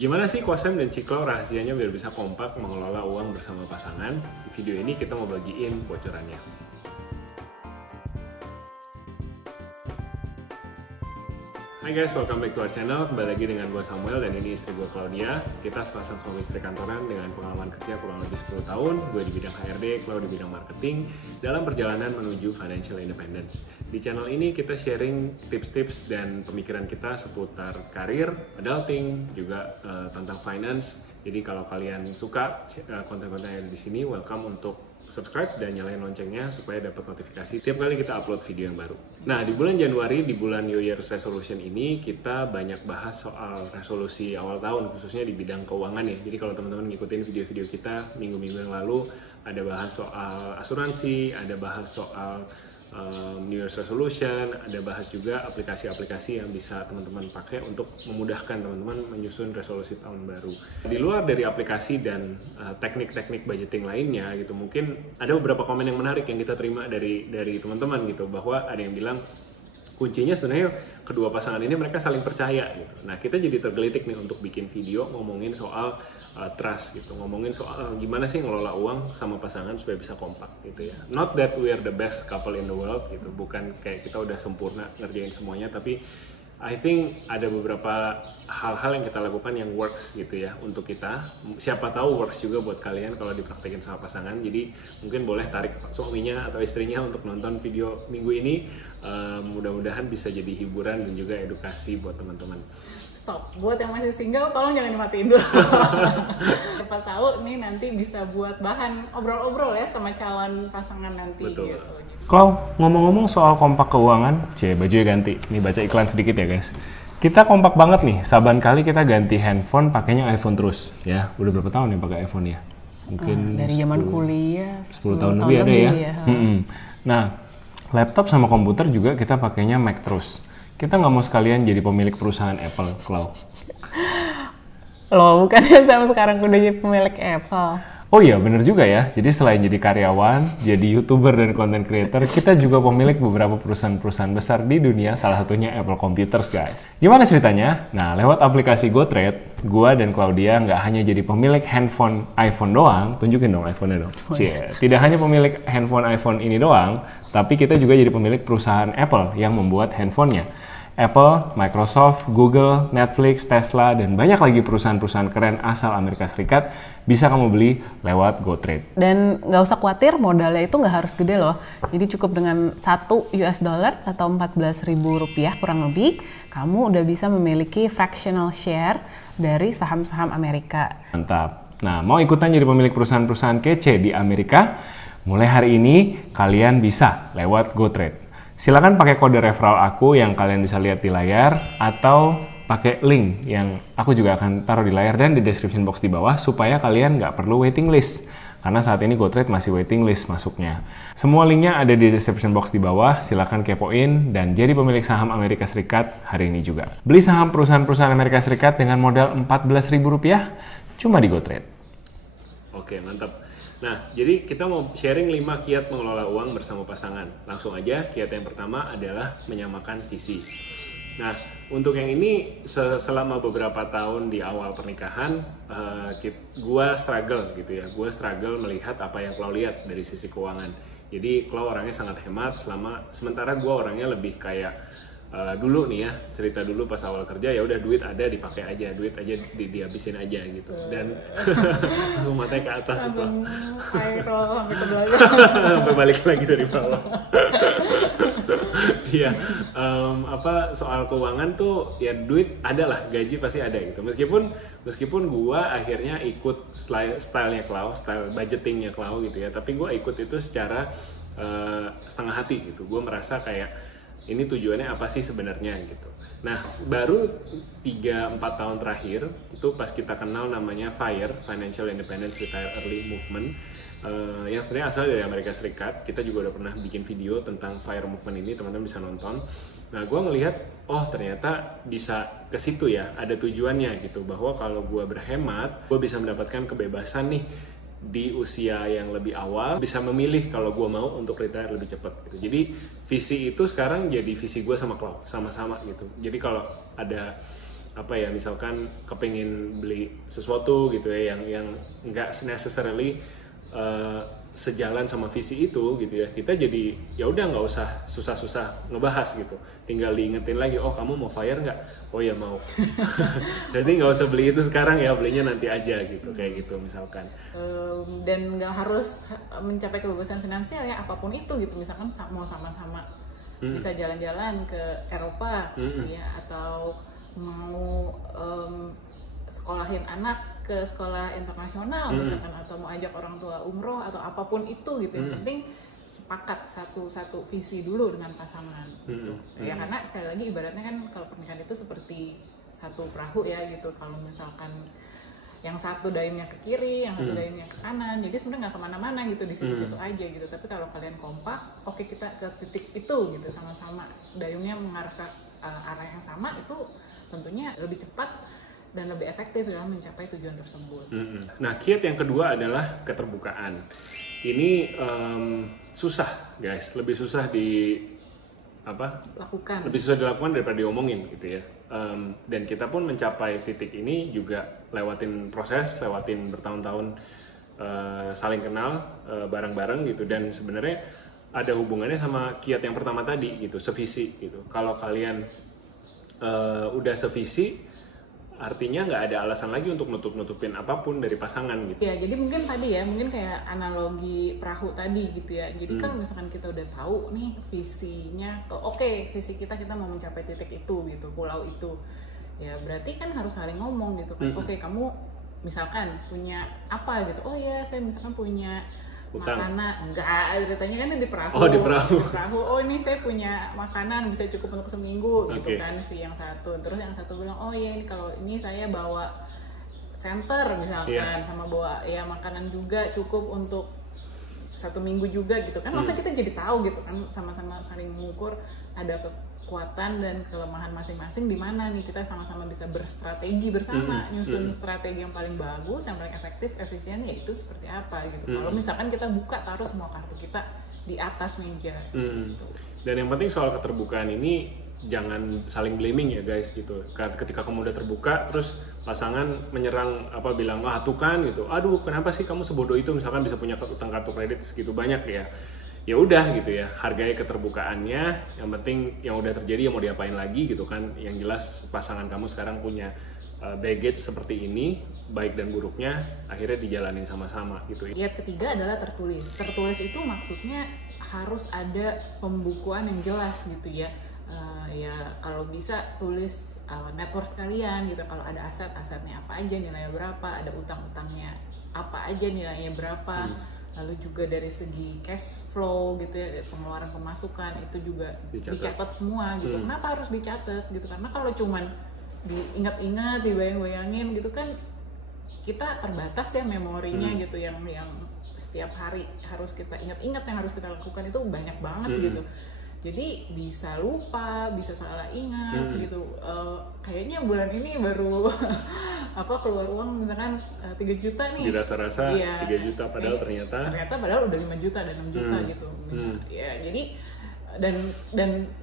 Gimana sih Kosem dan Ciklo rahasianya biar bisa kompak mengelola uang bersama pasangan? Di video ini kita mau bagiin bocorannya. Hai guys, welcome back to our channel. Kembali lagi dengan gue Samuel dan ini istri gue Claudia. Kita sepasang suami istri kantoran dengan pengalaman kerja kurang lebih 10 tahun. Gue di bidang HRD, Clau di bidang marketing dalam perjalanan menuju financial independence. Di channel ini kita sharing tips-tips dan pemikiran kita seputar karir, adulting, juga tentang finance. Jadi kalau kalian suka konten-konten yang ada di sini, welcome untuk subscribe dan nyalain loncengnya supaya dapat notifikasi tiap kali kita upload video yang baru. Nah, di bulan Januari, di bulan New Year's Resolution ini, kita banyak bahas soal resolusi awal tahun, khususnya di bidang keuangan ya. Jadi kalau teman-teman ngikutin video-video kita minggu-minggu yang lalu, ada bahas soal asuransi, ada bahas soal New Year's Resolution, ada bahas juga aplikasi-aplikasi yang bisa teman-teman pakai untuk memudahkan teman-teman menyusun resolusi tahun baru. Di luar dari aplikasi dan teknik-teknik budgeting lainnya gitu, mungkin ada beberapa komen yang menarik yang kita terima dari teman-teman gitu, bahwa ada yang bilang kuncinya sebenarnya kedua pasangan ini mereka saling percaya gitu. Nah, kita jadi tergelitik nih untuk bikin video ngomongin soal trust gitu, ngomongin soal gimana sih ngelola uang sama pasangan supaya bisa kompak gitu ya. Not that we are the best couple in the world gitu, bukan kayak kita udah sempurna ngerjain semuanya, tapi I think ada beberapa hal-hal yang kita lakukan yang works gitu ya untuk kita. Siapa tahu works juga buat kalian kalau dipraktekin sama pasangan. Jadi mungkin boleh tarik suaminya atau istrinya untuk nonton video minggu ini. Mudah-mudahan bisa jadi hiburan dan juga edukasi buat teman-teman. Stop, buat yang masih single tolong jangan dimatiin dulu. Siapa tahu nih nanti bisa buat bahan obrol-obrol ya sama calon pasangan nanti. Betul. Gitu. Klau, ngomong-ngomong soal kompak keuangan, bajunya ganti. Nih baca iklan sedikit ya guys. Kita kompak banget nih, saban kali kita ganti handphone pakainya iPhone terus. Ya, udah berapa tahun ya pakai iPhone ya? Mungkin dari zaman kuliah 10 tahun lebih ada ya. Nah, laptop sama komputer juga kita pakainya Mac terus. Kita nggak mau sekalian jadi pemilik perusahaan Apple, Clau. Loh, bukannya sama sekarang udah jadi pemilik Apple. Oh iya, bener juga ya. Jadi selain jadi karyawan, jadi YouTuber dan content creator, kita juga pemilik beberapa perusahaan-perusahaan besar di dunia, salah satunya Apple Computers, guys. Gimana ceritanya? Nah, lewat aplikasi GoTrade, gua dan Claudia nggak hanya jadi pemilik handphone iPhone doang, tunjukin dong iPhone-nya dong. Tidak hanya pemilik handphone iPhone ini doang, tapi kita juga jadi pemilik perusahaan Apple yang membuat handphonenya. Apple, Microsoft, Google, Netflix, Tesla, dan banyak lagi perusahaan-perusahaan keren asal Amerika Serikat bisa kamu beli lewat GoTrade. Dan nggak usah khawatir, modalnya itu nggak harus gede loh. Jadi cukup dengan $1 atau Rp14.000 kurang lebih, kamu udah bisa memiliki fractional share dari saham-saham Amerika. Mantap. Nah, mau ikutan jadi pemilik perusahaan-perusahaan kece di Amerika? Mulai hari ini, kalian bisa lewat GoTrade. Silakan pakai kode referral aku yang kalian bisa lihat di layar, atau pakai link yang aku juga akan taruh di layar dan di description box di bawah supaya kalian nggak perlu waiting list. Karena saat ini GoTrade masih waiting list masuknya. Semua linknya ada di description box di bawah, silakan kepoin dan jadi pemilik saham Amerika Serikat hari ini juga. Beli saham perusahaan-perusahaan Amerika Serikat dengan modal Rp14.000 cuma di GoTrade. Oke, mantap. Nah, jadi kita mau sharing 5 kiat mengelola uang bersama pasangan. Langsung aja, kiat yang pertama adalah menyamakan visi. Nah, untuk yang ini selama beberapa tahun di awal pernikahan, gua struggle gitu ya. Gua struggle melihat apa yang Clau lihat dari sisi keuangan. Jadi Clau orangnya sangat hemat, sementara gua orangnya lebih kayak dulu nih ya, cerita dulu pas awal kerja, ya udah duit ada dipakai aja, duit aja dihabisin aja gitu, dan langsung matanya ke atas, langsung viral sampai ke belakang sampai balik lagi dari bawah. Iya, soal keuangan tuh ya duit ada lah, gaji pasti ada gitu. Meskipun gua akhirnya ikut stylenya Clau, style budgetingnya Clau gitu ya, tapi gua ikut itu secara setengah hati gitu. Gua merasa kayak ini tujuannya apa sih sebenarnya gitu. Nah, baru 3-4 tahun terakhir itu pas kita kenal namanya FIRE, Financial Independence Retire Early Movement, yang sebenarnya asal dari Amerika Serikat. Kita juga udah pernah bikin video tentang FIRE Movement ini, teman-teman bisa nonton. Nah, gue ngelihat, oh ternyata bisa ke situ ya, ada tujuannya gitu, bahwa kalau gue berhemat, gue bisa mendapatkan kebebasan nih di usia yang lebih awal, bisa memilih kalau gue mau untuk retire lebih cepat gitu. Jadi visi itu sekarang jadi visi gue sama Clau, sama-sama gitu. Jadi kalau ada apa ya, misalkan kepingin beli sesuatu gitu ya yang nggak necessarily sejalan sama visi itu gitu ya, kita jadi ya udah nggak usah susah-susah ngebahas gitu, tinggal diingetin lagi, oh kamu mau fire nggak, oh ya mau. Jadi nggak usah beli itu sekarang ya, belinya nanti aja gitu, kayak gitu misalkan. Dan nggak harus mencapai kebebasan finansial ya, apapun itu gitu, misalkan mau sama-sama bisa jalan-jalan ke Eropa ya, atau mau sekolahin anak ke sekolah internasional misalkan, atau mau ajak orang tua umroh atau apapun itu gitu, yang penting sepakat satu visi dulu dengan pasangan gitu. Ya karena sekali lagi ibaratnya kan kalau pernikahan itu seperti satu perahu ya gitu, kalau misalkan yang satu dayungnya ke kiri, yang satu dayungnya ke kanan, jadi sebenarnya nggak kemana-mana gitu, di situ-situ aja gitu. Tapi kalau kalian kompak, oke kita ke titik itu gitu, sama-sama dayungnya mengarah ke arah yang sama, itu tentunya lebih cepat dan lebih efektif dalam mencapai tujuan tersebut. Nah, kiat yang kedua adalah keterbukaan. Ini susah, guys. Lebih susah lebih susah dilakukan daripada diomongin gitu ya. Dan kita pun mencapai titik ini juga lewatin proses, lewatin bertahun-tahun saling kenal bareng-bareng gitu. Dan sebenarnya ada hubungannya sama kiat yang pertama tadi gitu, sevisi gitu. Kalau kalian udah sevisi, artinya nggak ada alasan lagi untuk nutup-nutupin apapun dari pasangan gitu. Ya, jadi mungkin tadi ya, mungkin kayak analogi perahu tadi gitu ya. Jadi kalau misalkan kita udah tahu nih visinya, oke, visi kita mau mencapai titik itu gitu, pulau itu. Ya berarti kan harus saling ngomong gitu kan. Oke, kamu misalkan punya apa gitu. Oh ya, saya misalkan punya Utang. makanan, enggak, ceritanya kan di perahu. Oh, di perahu. Oh, ini saya punya makanan bisa cukup untuk seminggu gitu Okay. kan, si yang satu. Terus yang satu bilang, oh iya, kalau ini saya bawa center misalkan, sama bawa ya makanan juga cukup untuk 1 minggu juga gitu kan. Maksudnya kita jadi tahu gitu kan, sama-sama saling mengukur ada kekuatan dan kelemahan masing-masing di mana nih, kita sama-sama bisa berstrategi bersama, nyusun strategi yang paling bagus, yang paling efektif, efisien, yaitu seperti apa gitu. Kalau misalkan kita buka, taruh semua kartu kita di atas meja gitu. Dan yang penting soal keterbukaan ini jangan saling blaming ya guys gitu. Ketika kamu udah terbuka, terus pasangan menyerang bilang tuh kan gitu, aduh kenapa sih kamu sebodoh itu misalkan bisa punya utang kartu kredit segitu banyak ya. Ya udah gitu ya, hargai keterbukaannya. Yang penting yang udah terjadi, ya mau diapain lagi gitu kan. Yang jelas pasangan kamu sekarang punya baggage seperti ini, baik dan buruknya, akhirnya dijalanin sama-sama gitu. Kiat ketiga adalah tertulis. Tertulis itu maksudnya harus ada pembukuan yang jelas gitu ya. Ya kalau bisa tulis net worth kalian gitu, kalau ada asetnya apa aja, nilainya berapa, ada utang-utangnya apa aja, nilainya berapa. Lalu juga dari segi cash flow gitu ya, pengeluaran pemasukan itu juga dicatat semua gitu. Kenapa harus dicatat gitu? Karena kalau cuman diingat-ingat, dibayang-bayangin gitu kan, kita terbatas ya memorinya gitu, yang setiap hari harus kita ingat-ingat, yang harus kita lakukan itu banyak banget gitu. Jadi bisa lupa, bisa salah ingat gitu. Kayaknya bulan ini baru keluar uang misalkan 3 juta nih. Dirasa-rasa ya, 3 juta padahal ternyata padahal udah 5 juta dan 6 juta gitu. Ya, jadi dan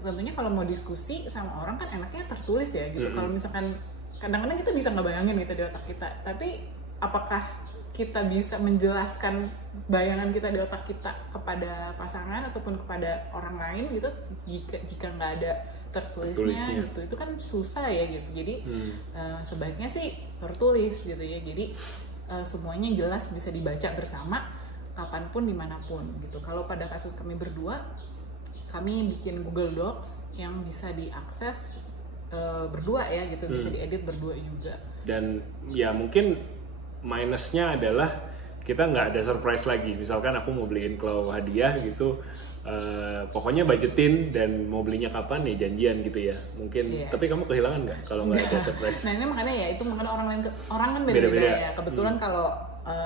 tentunya kalau mau diskusi sama orang kan enaknya tertulis ya gitu. Kalau misalkan kadang-kadang kita bisa ngebayangin gitu di otak kita, tapi apakah kita bisa menjelaskan bayangan kita di otak kita kepada pasangan ataupun kepada orang lain gitu jika nggak ada tertulisnya gitu, itu kan susah ya gitu. Jadi sebaiknya sih tertulis gitu ya, jadi semuanya jelas bisa dibaca bersama kapanpun dimanapun gitu. Kalau pada kasus kami berdua, kami bikin Google Docs yang bisa diakses berdua ya gitu, bisa diedit berdua juga. Dan ya mungkin minusnya adalah kita nggak ada surprise lagi. Misalkan aku mau beliin Chloe hadiah gitu, pokoknya budgetin dan mau belinya kapan ya janjian gitu ya mungkin. Tapi kamu kehilangan nggak kalau nggak ada surprise? Nah ini makanya ya, itu makanya orang kan beda-beda ya. Kebetulan kalau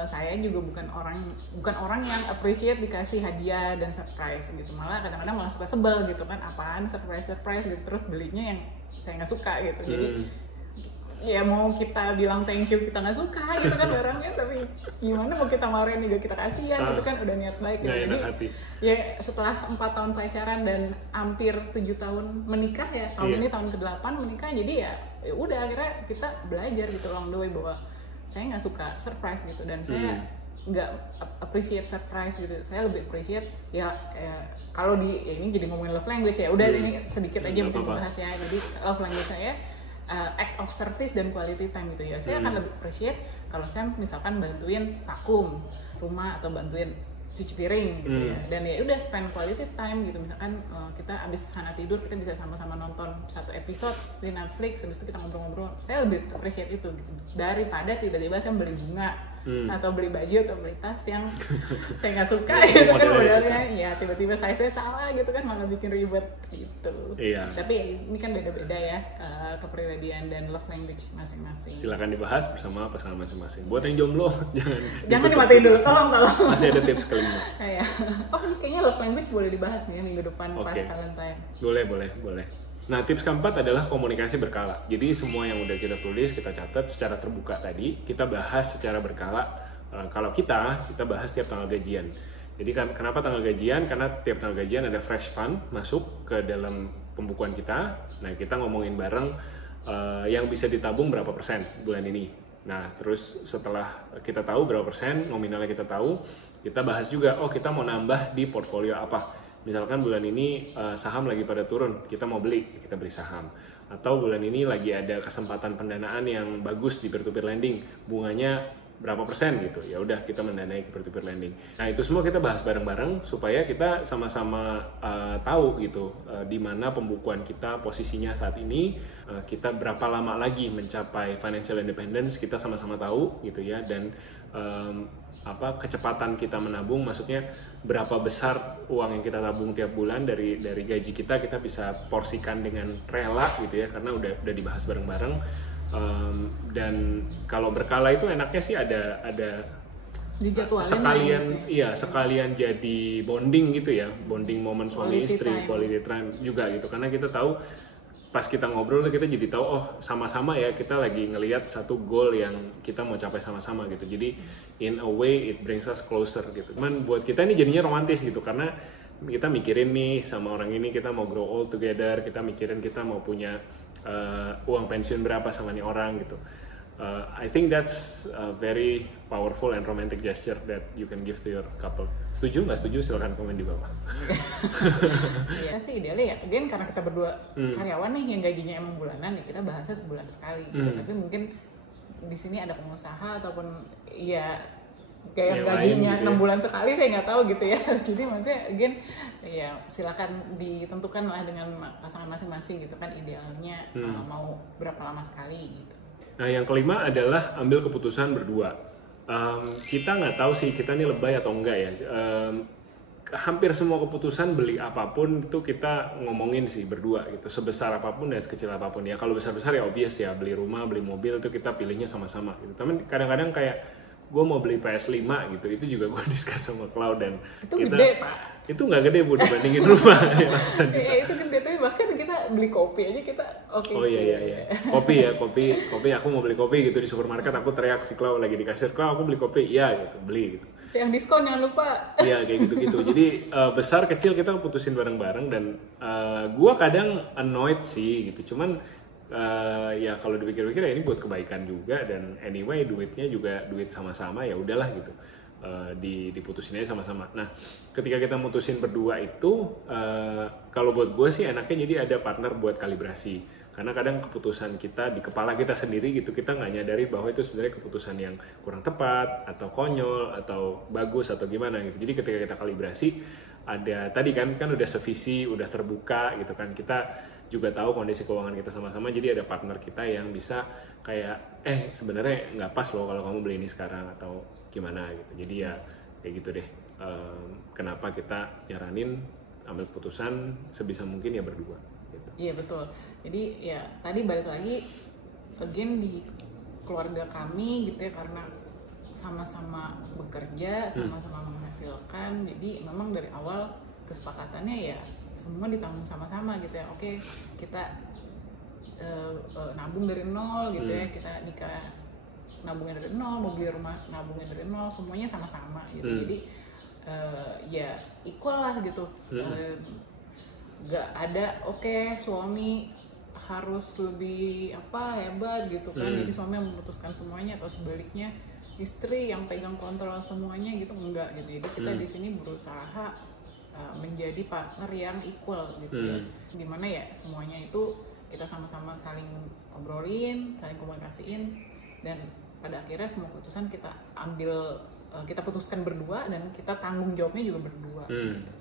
saya juga bukan orang yang appreciate dikasih hadiah dan surprise gitu. Malah kadang-kadang malah suka sebel gitu kan, apaan surprise gitu, terus belinya yang saya nggak suka gitu. Jadi ya mau kita bilang thank you kita nggak suka gitu kan barangnya, tapi gimana mau kita marahin juga kita kasihan gitu kan, udah niat baik gitu. Jadi ya setelah 4 tahun pacaran dan hampir 7 tahun menikah ya, tahun ini tahun ke-8 menikah, jadi ya udah akhirnya kita belajar gitu along the way bahwa saya nggak suka surprise gitu, dan saya nggak appreciate surprise gitu. Saya lebih appreciate ya kalau ini jadi ngomongin love language ya, udah ini sedikit aja mungkin bahas ya. Jadi love language saya act of service dan quality time gitu ya. Saya akan lebih appreciate kalau saya misalkan bantuin vakum rumah atau bantuin cuci piring gitu ya, dan ya udah spend quality time gitu. Misalkan kita abis Hana tidur, kita bisa sama-sama nonton satu episode di Netflix, habis itu kita ngobrol-ngobrol. Saya lebih appreciate itu gitu, daripada tiba-tiba saya beli bunga atau beli baju atau beli tas yang saya nggak suka gitu kan modelnya, ya tiba-tiba saya salah gitu kan, malah bikin ribet gitu. Tapi ini kan beda-beda ya kepribadian dan love language masing-masing. Silakan dibahas bersama pasangan masing-masing. Buat yang jomblo jangan dimatiin dulu, tolong. Masih ada tips kelima. Ini kayaknya love language boleh dibahas nih ya minggu depan pas kalian tayang. Boleh. Nah, tips keempat adalah komunikasi berkala. Jadi semua yang udah kita tulis, kita catat secara terbuka tadi, kita bahas secara berkala. Kalau kita bahas tiap tanggal gajian. Jadi kan kenapa tanggal gajian? Karena tiap tanggal gajian ada fresh fund masuk ke dalam pembukuan kita. Nah, kita ngomongin bareng yang bisa ditabung berapa persen bulan ini. Nah, terus setelah kita tahu berapa persen, nominalnya kita tahu, kita bahas juga, kita mau nambah di portfolio apa. Misalkan bulan ini saham lagi pada turun, kita mau beli, kita beli saham. Atau bulan ini lagi ada kesempatan pendanaan yang bagus di peer-to-peer lending, bunganya berapa persen gitu. Ya udah kita mendanai ke peer-to-peer lending. Nah, itu semua kita bahas bareng-bareng supaya kita sama-sama tahu gitu di mana pembukuan kita posisinya saat ini, kita berapa lama lagi mencapai financial independence, kita sama-sama tahu gitu ya, dan kecepatan kita menabung, maksudnya berapa besar uang yang kita tabung tiap bulan dari gaji kita bisa porsikan dengan rela gitu ya, karena udah dibahas bareng-bareng. Dan kalau berkala itu enaknya sih ada dijadwalin sekalian jadi bonding gitu ya, bonding momen suami istri, quality time juga gitu, karena kita tahu pas kita ngobrol kita jadi tahu sama-sama ya kita lagi ngelihat satu goal yang kita mau capai sama-sama gitu. Jadi in a way it brings us closer gitu. Cuman buat kita ini jadinya romantis gitu, karena kita mikirin nih sama orang ini kita mau grow old together, kita mikirin kita mau punya uang pensiun berapa sama nih orang gitu. I think that's a very powerful and romantic gesture that you can give to your couple. Setuju nggak setuju? Silahkan komen di bawah. Iya sih idealnya ya, again karena kita berdua karyawan nih yang gajinya emang bulanan ya, kita bahasnya sebulan sekali gitu. Tapi mungkin di sini ada pengusaha ataupun ya kayak gajinya 6 bulan sekali, saya nggak tahu gitu ya. Jadi maksudnya again ya silakan ditentukan lah dengan pasangan masing-masing gitu kan, idealnya mau berapa lama sekali gitu. Nah, yang kelima adalah ambil keputusan berdua. Kita nggak tahu sih kita ini lebay atau enggak ya. Hampir semua keputusan beli apapun itu kita ngomongin sih berdua gitu, sebesar apapun dan sekecil apapun ya. Kalau besar-besar ya obvious ya, beli rumah, beli mobil itu kita pilihnya sama-sama gitu. Tapi kadang-kadang kayak gue mau beli PS5 gitu, itu juga gue discuss sama Cloud, dan itu kita, gede Pak. Itu nggak gede Bu dibandingin rumah ratusan juta. Itu gede, tapi bahkan kita beli kopi aja kita iya. Kopi aku mau beli kopi gitu di supermarket, aku teriak si Cloud lagi di kasir, Cloud aku beli kopi, iya gitu, beli gitu. Yang diskon jangan lupa. Iya kayak gitu-gitu. Jadi besar kecil kita putusin bareng-bareng, dan gue kadang annoyed sih gitu, cuman ya kalau dipikir-pikir ya ini buat kebaikan juga, dan anyway duitnya juga duit sama-sama, ya udahlah gitu. Diputusin aja sama-sama. Nah, ketika kita mutusin berdua itu, kalau buat gue sih enaknya jadi ada partner buat kalibrasi. Karena kadang keputusan kita di kepala kita sendiri gitu, kita nggak nyadari bahwa itu sebenarnya keputusan yang kurang tepat, atau konyol, atau bagus, atau gimana gitu. Jadi ketika kita kalibrasi, ada tadi kan udah sevisi, udah terbuka gitu kan, kita juga tahu kondisi keuangan kita sama-sama, jadi ada partner kita yang bisa kayak, sebenarnya nggak pas loh kalau kamu beli ini sekarang, atau gimana gitu. Jadi ya kayak gitu deh. Kenapa kita nyaranin ambil keputusan sebisa mungkin ya berdua gitu. Iya betul. Jadi ya tadi balik lagi again di keluarga kami gitu ya, karena sama-sama bekerja, sama-sama menghasilkan, jadi memang dari awal kesepakatannya ya semua ditanggung sama-sama gitu ya. Oke, kita nabung dari nol gitu ya, kita nikah nabungnya dari nol, mau beli rumah nabungnya dari nol, semuanya sama-sama gitu. Jadi ya equal lah gitu. Gak ada oke, suami harus lebih hebat gitu kan, jadi suami yang memutuskan semuanya, atau sebaliknya istri yang pegang kontrol semuanya gitu, enggak gitu. Jadi kita di sini berusaha menjadi partner yang equal gitu ya, dimana ya semuanya itu kita sama-sama saling obrolin, saling komunikasiin, dan pada akhirnya semua keputusan kita ambil, kita putuskan berdua, dan kita tanggung jawabnya juga berdua gitu.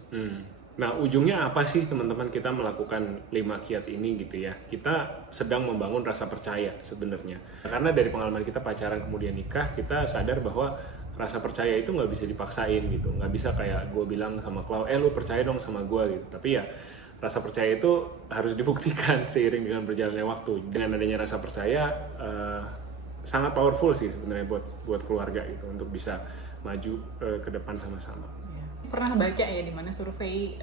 Nah, ujungnya apa sih teman-teman kita melakukan 5 kiat ini gitu ya? Kita sedang membangun rasa percaya sebenarnya. Karena dari pengalaman kita pacaran kemudian nikah, kita sadar bahwa rasa percaya itu nggak bisa dipaksain gitu. Nggak bisa kayak gue bilang sama Clau, lu percaya dong sama gue gitu. Tapi ya rasa percaya itu harus dibuktikan seiring dengan berjalannya waktu. Dengan adanya rasa percaya, sangat powerful sih sebenarnya buat keluarga gitu, untuk bisa maju ke depan sama-sama. Pernah baca ya di mana survei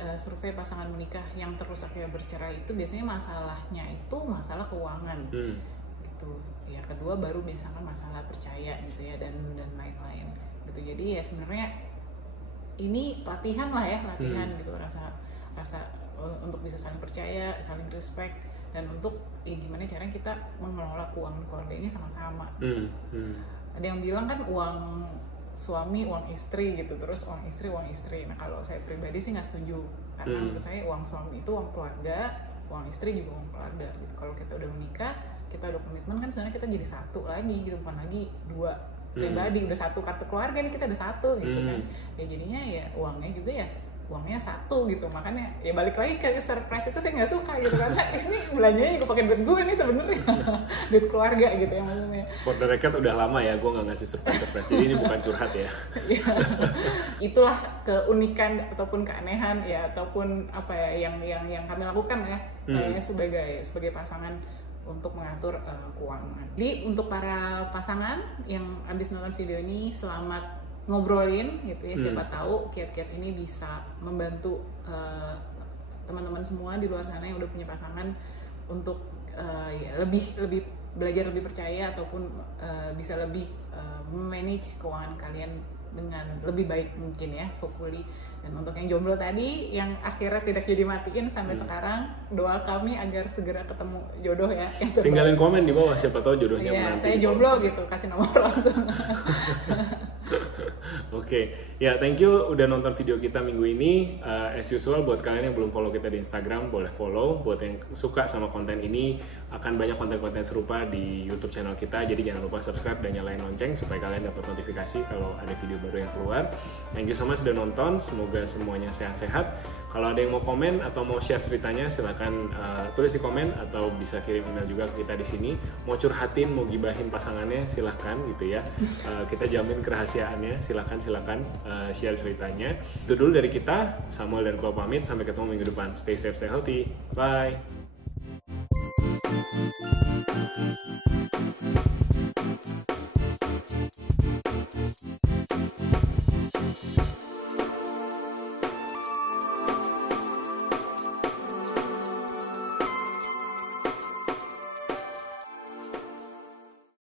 pasangan menikah yang terus akhirnya bercerai itu biasanya masalahnya itu masalah keuangan gitu ya, kedua baru misalkan masalah percaya gitu ya, dan lain-lain gitu. Jadi ya sebenarnya ini latihan lah ya, gitu, rasa untuk bisa saling percaya, saling respect, dan untuk gimana caranya kita mengelola keuangan keluarga ini sama-sama. Ada yang bilang kan uang suami uang istri gitu, terus uang istri. Nah kalau saya pribadi sih nggak setuju, karena menurut saya uang suami itu uang keluarga, uang istri juga uang keluarga gitu. Kalau kita udah menikah, kita udah komitmen kan sebenarnya kita jadi satu lagi gitu, bukan lagi dua pribadi, udah satu kartu keluarga nih, kita udah satu gitu kan. Ya jadinya ya uangnya juga ya uangnya satu gitu, makanya ya balik lagi ke surprise itu saya nggak suka gitu, karena ini belanjanya juga pakai duit gue nih sebenarnya, duit keluarga gitu ya maksudnya. For the record udah lama ya gue nggak ngasih surprise, jadi ini bukan curhat ya. Itulah keunikan ataupun keanehan ya, ataupun apa ya yang kami lakukan ya sebagai pasangan untuk mengatur keuangan. Jadi untuk para pasangan yang habis nonton video ini, selamat ngobrolin gitu ya, siapa tahu kiat-kiat ini bisa membantu teman-teman semua di luar sana yang udah punya pasangan untuk ya lebih belajar lebih percaya, ataupun bisa lebih manage keuangan kalian dengan lebih baik mungkin ya, hopefully. Dan untuk yang jomblo tadi yang akhirnya tidak jadi matiin sampai sekarang, doa kami agar segera ketemu jodoh ya. Tinggalin komen di bawah, siapa tahu jodohnya menanti. Saya jomblo gitu, kasih nomor langsung. Oke, ya thank you udah nonton video kita minggu ini. As usual, buat kalian yang belum follow kita di Instagram, boleh follow. Buat yang suka sama konten ini, akan banyak konten-konten serupa di YouTube channel kita. Jadi jangan lupa subscribe dan nyalain lonceng supaya kalian dapat notifikasi kalau ada video baru yang keluar. Thank you so much sudah nonton. Semoga semuanya sehat-sehat. Kalau ada yang mau komen atau mau share ceritanya, silakan tulis di komen, atau bisa kirim email juga ke kita di sini. Mau curhatin, mau gibahin pasangannya, silahkan gitu ya. Kita jamin kerahasiaannya. Silakan share ceritanya. Itu dulu dari kita. Samuel dan Clau pamit. Sampai ketemu minggu depan. Stay safe, stay healthy. Bye.